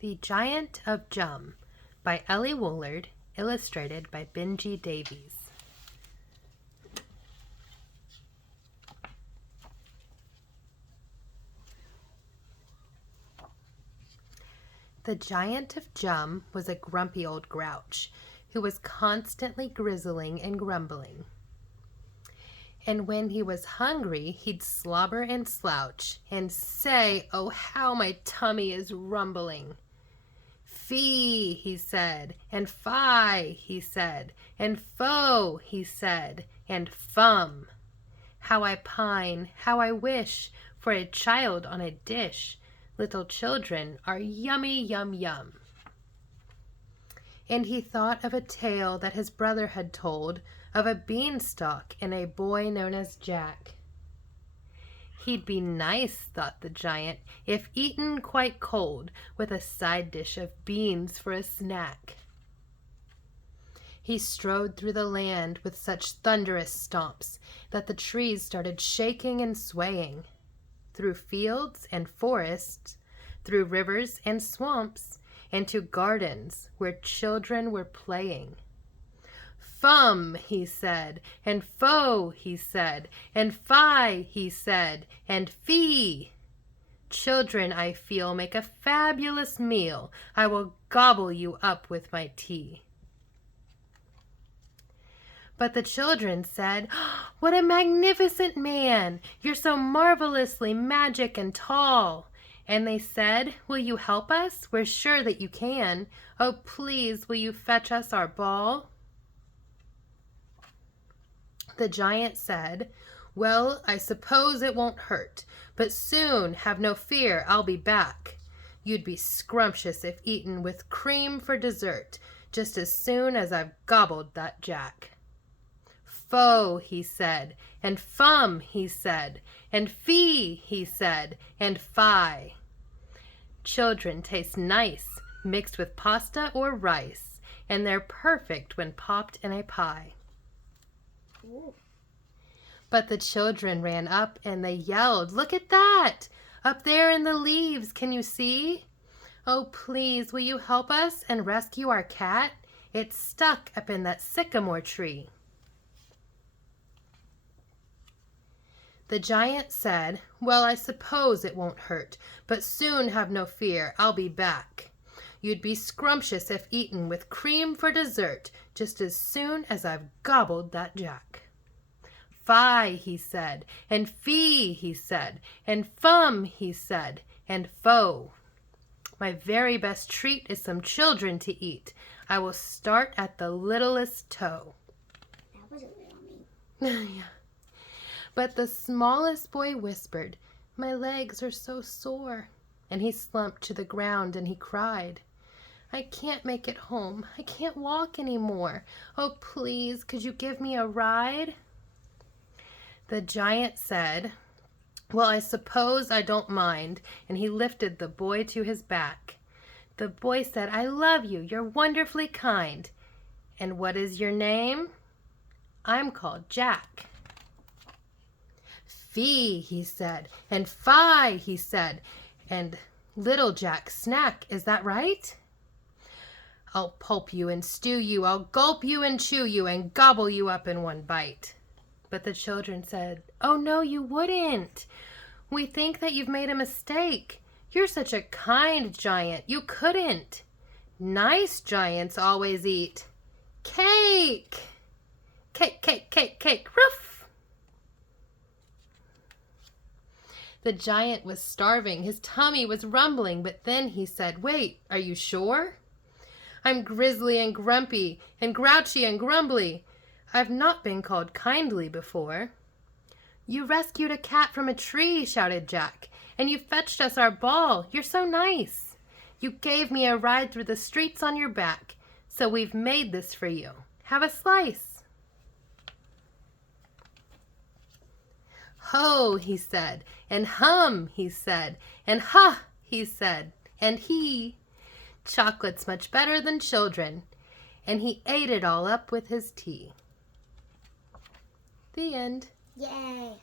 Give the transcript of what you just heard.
The Giant of Jum by Elli Woollard, illustrated by Benji Davies. The Giant of Jum was a grumpy old grouch who was constantly grizzling and grumbling. And when he was hungry, he'd slobber and slouch and say, "Oh, how my tummy is rumbling." "Fee," he said, and "Fie," he said, and "Foh," he said, and "Fum." How I pine, how I wish for a child on a dish. Little children are yummy, yum, yum. And he thought of a tale that his brother had told of a beanstalk and a boy known as Jack. He'd be nice, thought the giant, if eaten quite cold with a side dish of beans for a snack. He strode through the land with such thunderous stomps that the trees started shaking and swaying. Through fields and forests, through rivers and swamps, and to gardens where children were playing. "Fum," he said, and "Foh," he said, and "Fie," he said, and "Fee." Children, I feel, make a fabulous meal. I will gobble you up with my tea. But the children said, "What a magnificent man! You're so marvelously magic and tall." And they said, "Will you help us? We're sure that you can. Oh, please, will you fetch us our ball?" The giant said, "Well, I suppose it won't hurt, but soon, have no fear, I'll be back. You'd be scrumptious if eaten with cream for dessert, just as soon as I've gobbled that Jack." "Foh," he said, and "Fum," he said, and "Fee," he said, and "Fie." Children taste nice, mixed with pasta or rice, and they're perfect when popped in a pie. Ooh. But the children ran up and they yelled, "Look at that! Up there in the leaves, can you see? Oh, please, will you help us and rescue our cat? It's stuck up in that sycamore tree." The giant said, "Well, I suppose it won't hurt, but soon, have no fear, I'll be back. You'd be scrumptious if eaten with cream for dessert, just as soon as I've gobbled that Jack." "Fie," he said, and "Fee," he said, and "Fum," he said, and "Foh." My very best treat is some children to eat. I will start at the littlest toe. That was a little mean. Yeah. But the smallest boy whispered, "My legs are so sore." And he slumped to the ground and he cried, "I can't make it home. I can't walk anymore. Oh, please, could you give me a ride?" The giant said, "Well, I suppose I don't mind." And he lifted the boy to his back. The boy said, "I love you. You're wonderfully kind. And what is your name?" "I'm called Jack." "Fee," he said, and "Fie," he said, and "Little Jack Snack, is that right? I'll pulp you and stew you, I'll gulp you and chew you, and gobble you up in one bite." But the children said, "Oh, no, you wouldn't. We think that you've made a mistake. You're such a kind giant, you couldn't. Nice giants always eat cake. Cake, cake, cake, cake, roof." The giant was starving. His tummy was rumbling, but then he said, "Wait, are you sure? I'm grizzly and grumpy and grouchy and grumbly. I've not been called kindly before." "You rescued a cat from a tree," shouted Jack, "and you fetched us our ball. You're so nice. You gave me a ride through the streets on your back, so we've made this for you. Have a slice." "Ho," he said, and "Hum," he said, and "Ha," he said, and "He." Chocolate's much better than children, and he ate it all up with his tea. The end. Yay.